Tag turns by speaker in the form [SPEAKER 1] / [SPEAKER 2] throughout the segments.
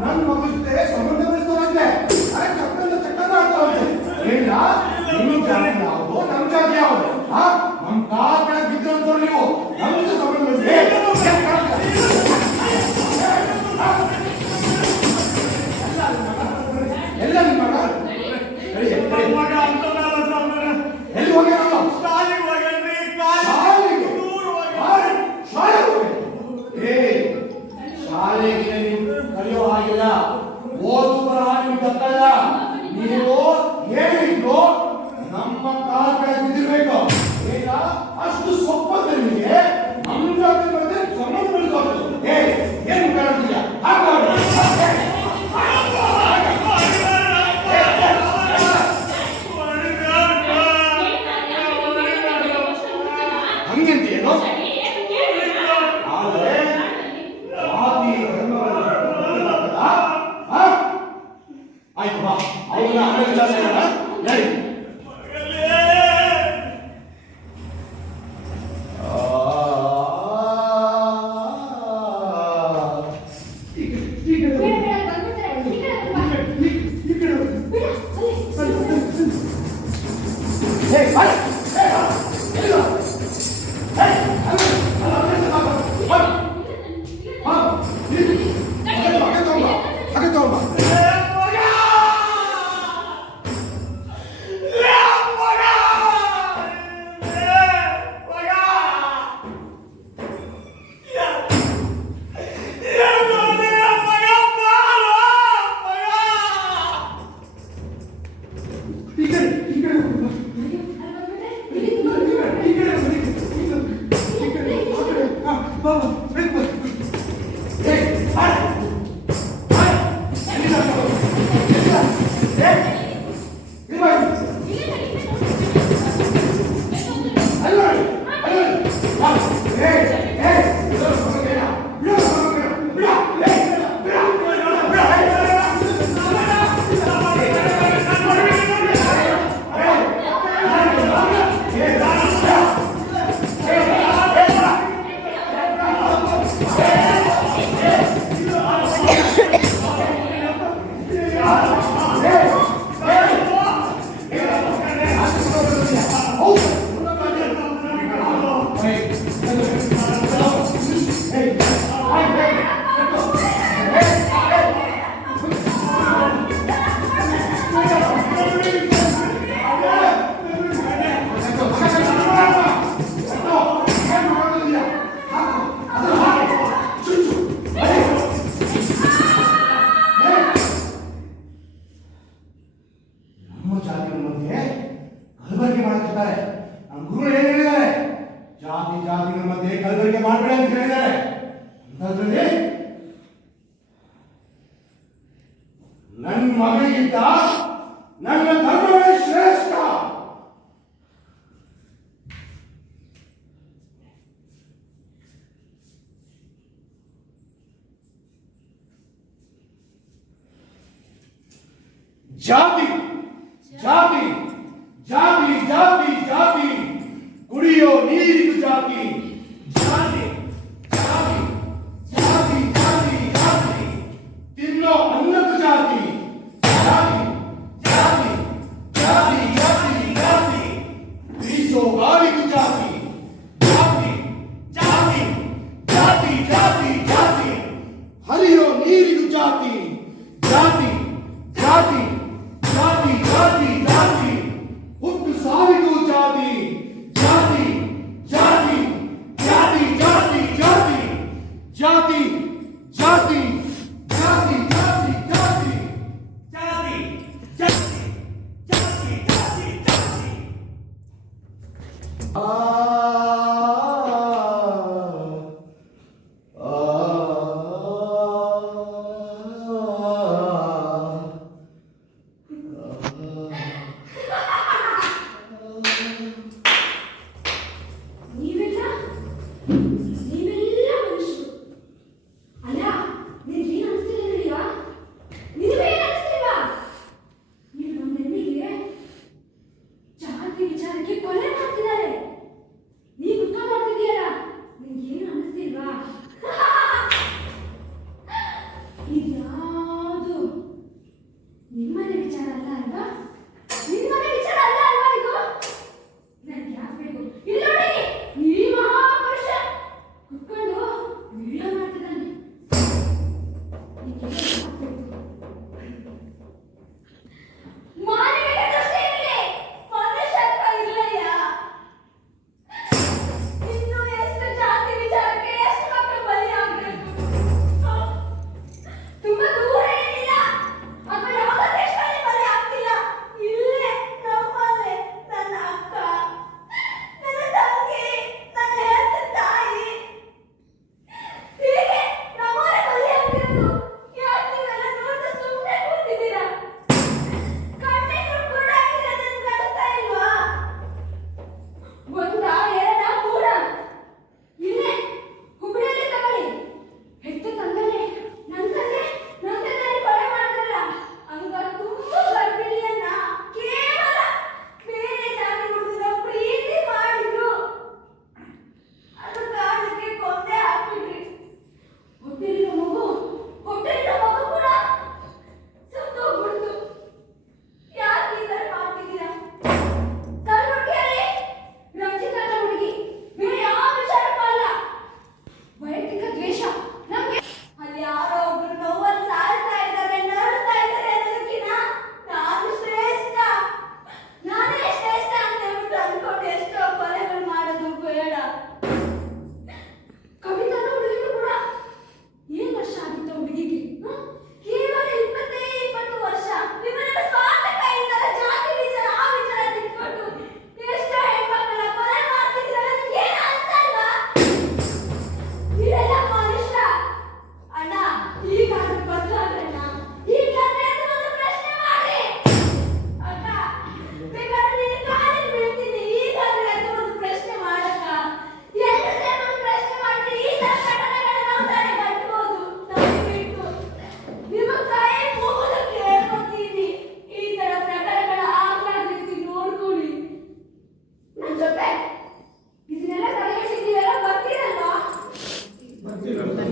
[SPEAKER 1] ನನ್ನ ಮಗು ಜೊತೆ ಸಂಬಂಧ ಬೆಳೆಸ್ತಾರಂತೆ ಅರೆ ಚಕ್ಕಂದ ಚಕ್ಕಂದ ಆಡ್ತಾವಂತೆ ಇಲ್ಲ ನಿಮ್ಮ ಜಾತಿ ಯಾವುದು ನಮ್ಮ ಜಾತಿ ಯಾವುದು ಹಾ ನಮ್ಮ ನೀವು ನಮ್ಮ ಸಂಬಂಧ ಬೆಳೆಸಿ ಎಲ್ಲ ನಿಮ್ಮ ಮಗ ಎಲ್ಲಿ ಹೋಗ್ಯಾರ ¿vale? ಬರ್ತದೆ ನನ್ನ ಮಗನಿಗಿಂತ ನನ್ನ ಧರ್ಮವೇ ಶ್ರೇಷ್ಠ ಜಾತಿ ಜಾತಿ ಜಾತಿ ಜಾತಿ ಜಾತಿ ಕುಡಿಯೋ ನೀರಿಗೂ ಜಾತಿ ಜಾತಿ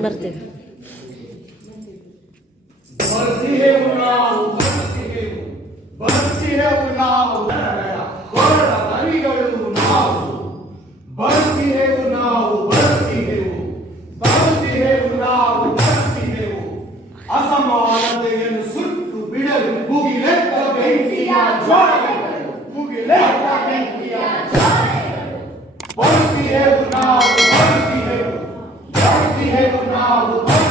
[SPEAKER 2] ಬರ್ತೇವೆ
[SPEAKER 3] Let that be a joy. Won't be able now, won't be able. regional,